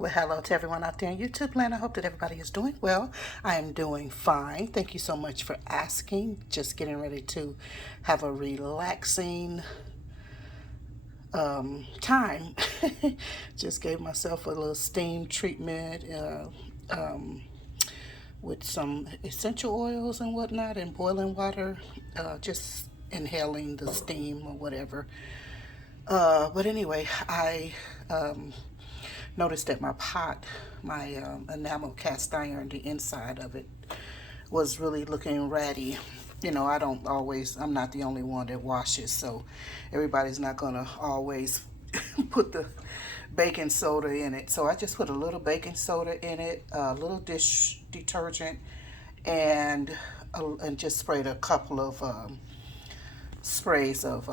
Well, hello to everyone out there in YouTube land. I hope that everybody is doing well. I am doing fine. Thank you so much for asking. Just getting ready to have a relaxing time. Just gave myself a little steam treatment with some essential oils and whatnot and boiling water. Just inhaling the steam or whatever. But anyway, I noticed that my pot, my enamel cast iron, the inside of it was really looking ratty. You know, I'm not the only one that washes, so everybody's not gonna always put the baking soda in it. So I just put a little baking soda in it, a little dish detergent, and just sprayed a couple of sprays of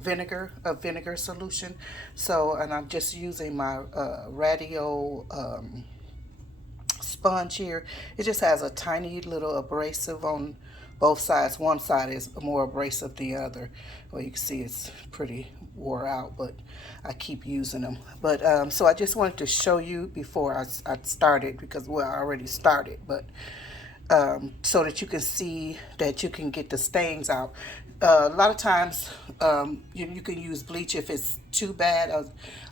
vinegar solution. So, and I'm just using my radio sponge here. It just has a tiny little abrasive on both sides. One side is more abrasive than the other. Well, you can see it's pretty wore out, but I keep using them. But so I just wanted to show you before I started, because well, I already started, but so that you can see that you can get the stains out. A lot of times you can use bleach if it's too bad,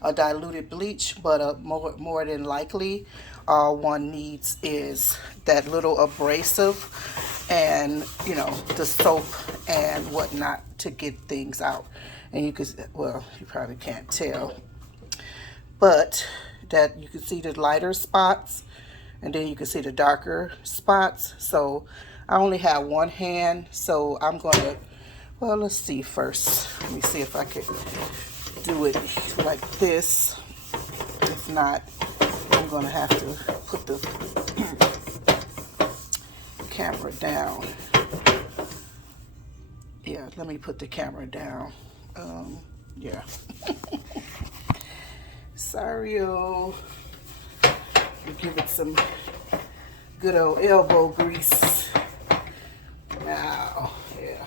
a diluted bleach, but more than likely all one needs is that little abrasive and, you know, the soap and whatnot to get things out. And you can, well, you probably can't tell, but that you can see the lighter spots and then you can see the darker spots. So I only have one hand, so I'm going to, well, let's see first. Let me see if I could do it like this. If not, I'm going to have to put the camera down. Yeah, let me put the camera down. Yeah. Sorry-o. Give it some good old elbow grease. Now, yeah.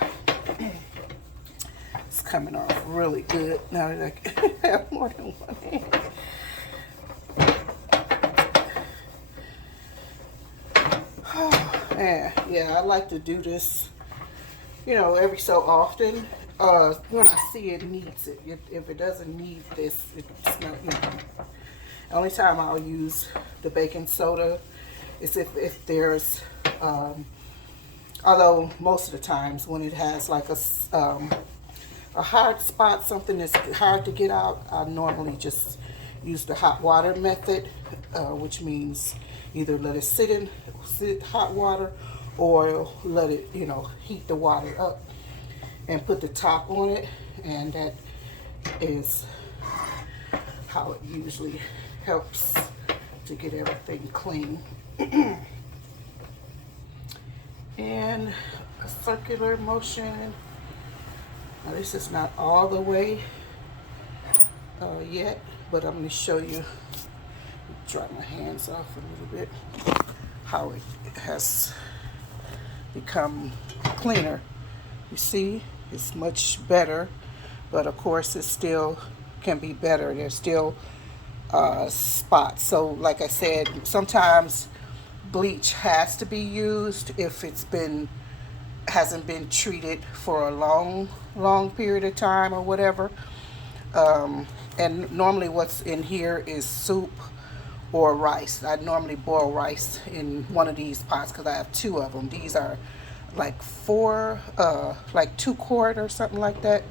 It's coming off really good now that I have more than one hand. Yeah, I like to do this, you know, every so often. When I see it needs it. If it doesn't need this, it's not, you know. The only time I'll use the baking soda is if there's, although most of the times when it has like a hard spot, something that's hard to get out, I normally just use the hot water method, which means either let it sit hot water or let it, you know, heat the water up and put the top on it, and that is how it usually helps to get everything clean. And a circular motion. Now this is not all the way yet, but I'm going to show you, dry my hands off a little bit, how it has become cleaner. You see, it's much better, but of course it still can be better. There's still spots. So like I said, sometimes bleach has to be used if it's hasn't been treated for a long period of time or whatever. And normally what's in here is soup or rice. I normally boil rice in one of these pots because I have two of them. These are like like 2 quart or something like that.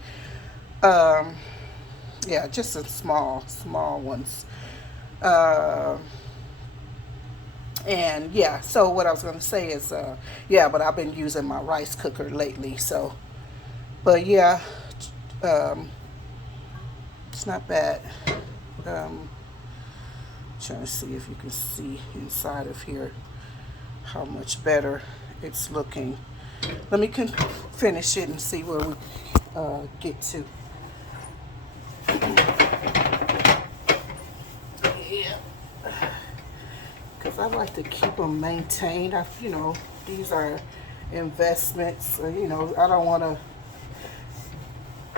Yeah, just some small ones. And yeah, so what I was going to say is, yeah, but I've been using my rice cooker lately. So, but yeah, it's not bad. Trying to see if you can see inside of here how much better it's looking. Let me finish it and see where we get to. Yeah, because I like to keep them maintained. You know, these are investments. You know, I don't want to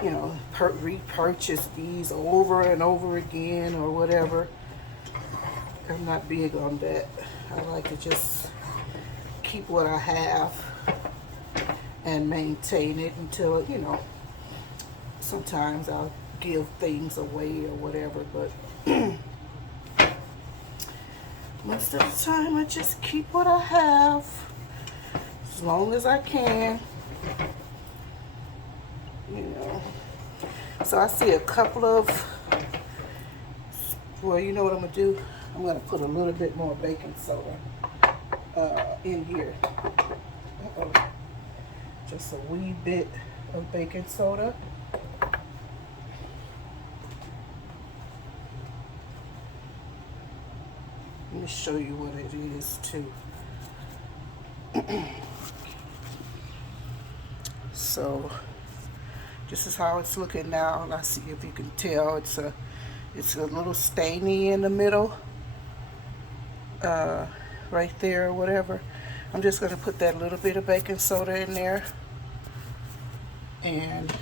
you know, repurchase these over and over again or whatever. I'm not big on that. I like to just keep what I have and maintain it until, you know, sometimes I'll give things away or whatever, but most of the time I just keep what I have as long as I can, you know. So I see a couple of, well, you know what I'm gonna do? I'm gonna put a little bit more baking soda in here. Just a wee bit of baking soda. Let me show you what it is too. So this is how it's looking now. Let's see if you can tell. It's a little stainy in the middle, right there or whatever. I'm just gonna put that little bit of baking soda in there and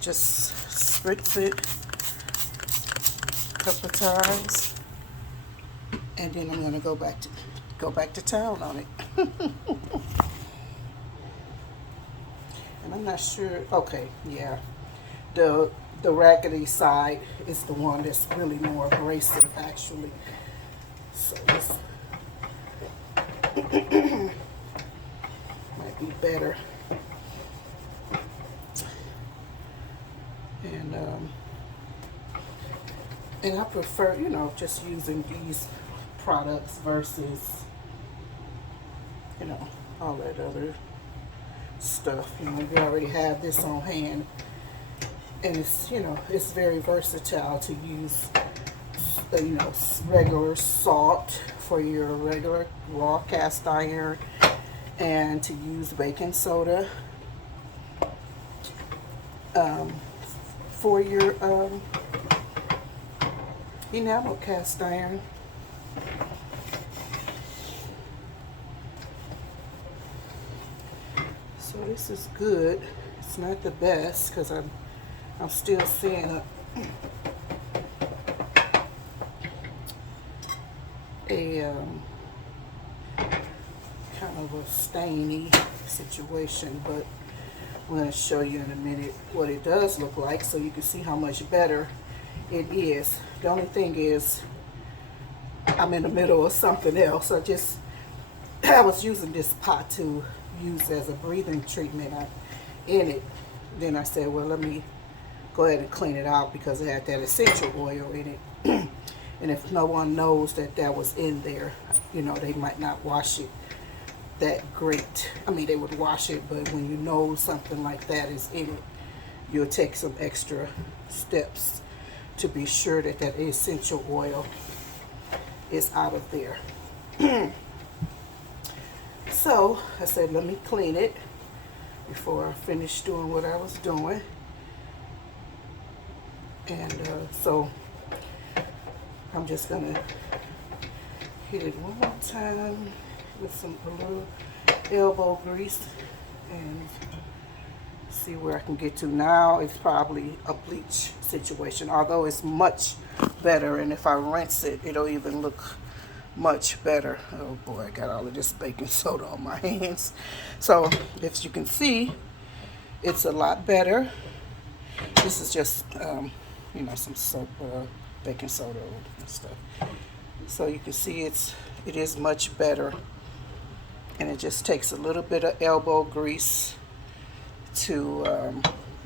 just spritz it a couple of times, and then I'm gonna go back to town on it. And I'm not sure. Okay, yeah, the raggedy side is the one that's really more abrasive, actually. So this might be better. And I prefer, you know, just using these products versus, you know, all that other stuff. You know, you already have this on hand, and it's, you know, it's very versatile to use, you know, regular salt for your regular raw cast iron, and to use baking soda for your enamel cast iron. So this is good. It's not the best because I'm still seeing a kind of a stainy situation, but I'm going to show you in a minute what it does look like so you can see how much better it is. The only thing is I'm in the middle of something else. I was using this pot to use as a breathing treatment in it. Then I said, well, let me go ahead and clean it out because it had that essential oil in it. And if no one knows that was in there, you know, they might not wash it that great. I mean, they would wash it, but when you know something like that is in it, you'll take some extra steps to be sure that essential oil is out of there. So I said, let me clean it before I finish doing what I was doing. And so I'm just gonna hit it one more time with a little elbow grease and see where I can get to. Now it's probably a bleach situation, although it's much better, and if I rinse it, it'll even look much better. Oh boy, I got all of this baking soda on my hands. So if you can see, it's a lot better. This is just you know, some soap, baking soda and stuff. So you can see it is much better, and it just takes a little bit of elbow grease to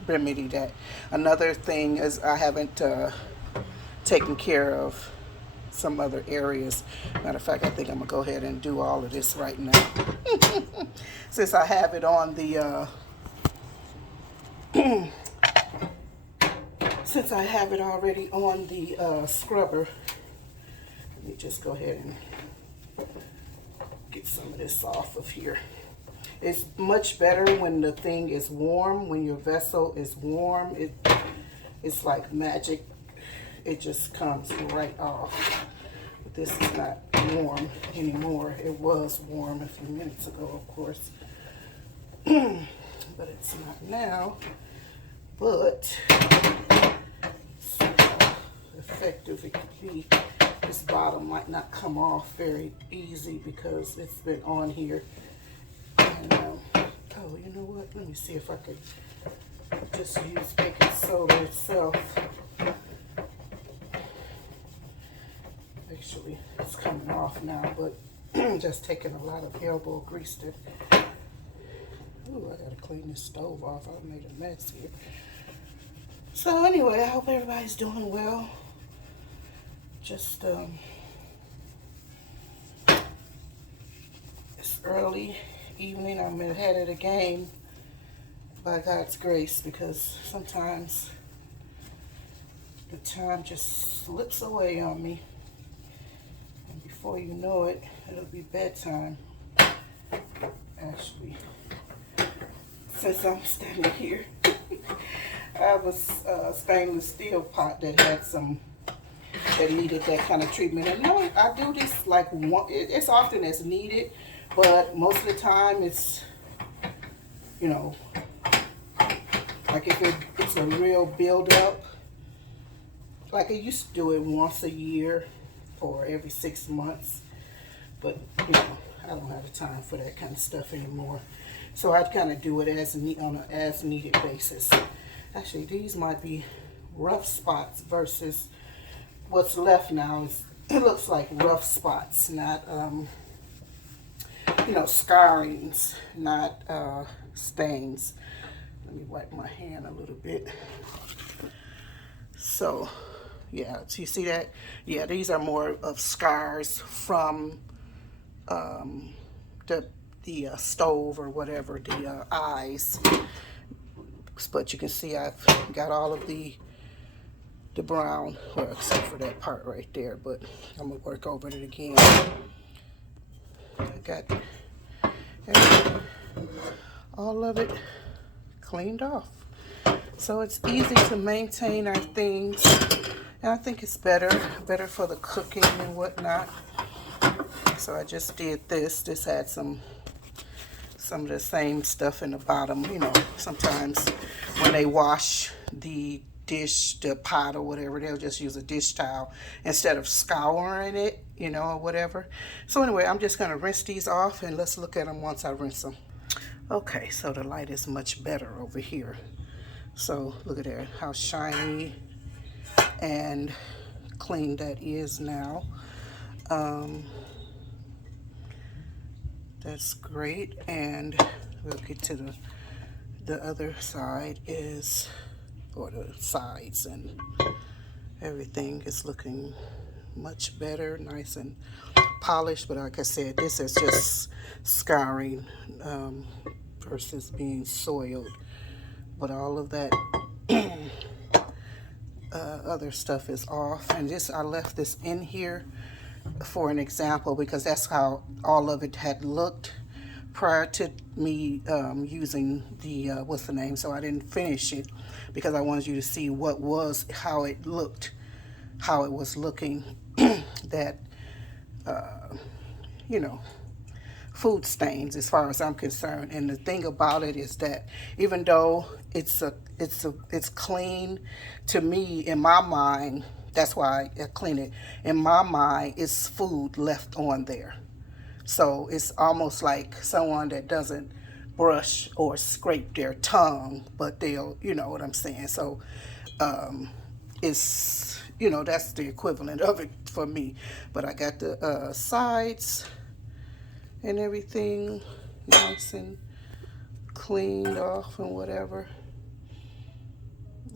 remedy that. Another thing is I haven't taken care of some other areas. Matter of fact, I think I'm gonna go ahead and do all of this right now. Since I have it on the since I have it already on the scrubber, let me just go ahead and get some of this off of here. It's much better when the thing is warm. When your vessel is warm, it's like magic. It just comes right off. But this is not warm anymore. It was warm a few minutes ago, of course, but it's not now. but see how effective it could be. This bottom might not come off very easy because it's been on here. And, oh, you know what? Let me see if I could just use baking soda itself. Actually, it's coming off now, but just taking a lot of elbow grease to. Ooh, I gotta clean this stove off. I made a mess here. So anyway, I hope everybody's doing well. Just it's early evening. I'm ahead of the game by God's grace, because sometimes the time just slips away on me, and before you know it, it'll be bedtime. Actually, since I'm standing here, I have a stainless steel pot that had some that needed that kind of treatment. And I do this like it's often as needed, but most of the time it's, you know, like if it's a real build-up, like I used to do it once a year or every 6 months, but you know, I don't have the time for that kind of stuff anymore. So I'd kind of do it on an as needed basis. Actually, these might be rough spots versus what's left now. It looks like rough spots, not you know, scarrings, not stains. Let me wipe my hand a little bit. So yeah, so you see that? Yeah, these are more of scars from the stove or whatever, the eyes. But you can see I've got all of the brown, well, except for that part right there, but I'm gonna work over it again. I got all of it cleaned off. So it's easy to maintain our things, and I think it's better for the cooking and whatnot. So I just did this. This had some of the same stuff in the bottom. You know, sometimes when they wash the dish, the pot or whatever, they'll just use a dish towel instead of scouring it, you know, or whatever. So anyway, I'm just gonna rinse these off, and let's look at them once I rinse them. Okay, so the light is much better over here. So look at that, how shiny and clean that is now. That's great. And we'll get to the other side is, or the sides, and everything is looking much better, nice and polished. But like I said, this is just scouring versus being soiled. But all of that other stuff is off. And this, I left this in here for an example, because that's how all of it had looked prior to me using the what's the name. So I didn't finish it because I wanted you to see how it looked, how it was looking. That you know, food stains as far as I'm concerned. And the thing about it is that even though it's clean, to me, in my mind, that's why I clean it. In my mind, it's food left on there. So it's almost like someone that doesn't brush or scrape their tongue, but they'll, you know what I'm saying. So it's, you know, that's the equivalent of it for me. But I got the sides and everything nice and cleaned off and whatever.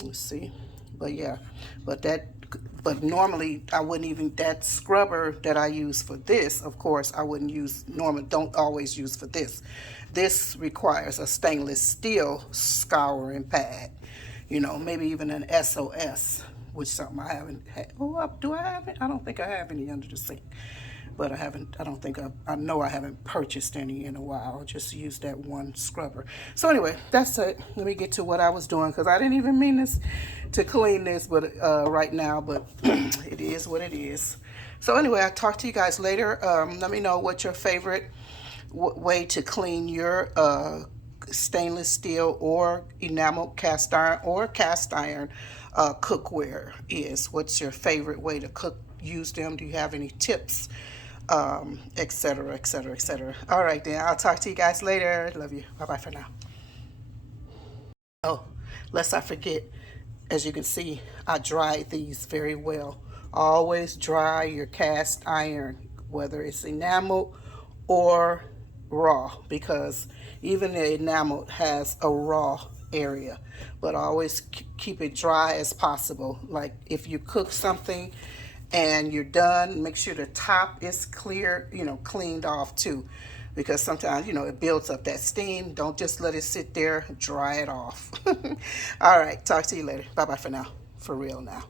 Let's see. But yeah, but normally I wouldn't even, that scrubber that I use for this, of course, I wouldn't use, don't always use for this. This requires a stainless steel scouring pad, you know, maybe even an SOS, which something I haven't had. Oh, do I have it? I don't think I have any under the sink. But I know I haven't purchased any in a while. I just used that one scrubber. So anyway, that's it. Let me get to what I was doing, because I didn't even mean to clean this but right now, but it is what it is. So anyway, I'll talk to you guys later. Let me know what your favorite way to clean your stainless steel or enamel cast iron cookware is. What's your favorite way to use them? Do you have any tips? Etc., etc., etc. All right, then. I'll talk to you guys later. Love you. Bye bye for now. Oh, lest I forget, as you can see, I dried these very well. Always dry your cast iron, whether it's enamel or raw, because even the enamel has a raw area. But always keep it dry as possible. Like if you cook something and you're done, make sure the top is clear, cleaned off too, because sometimes it builds up that steam. Don't just let it sit there. Dry it off. All right, talk to you later. Bye bye for now. For real now.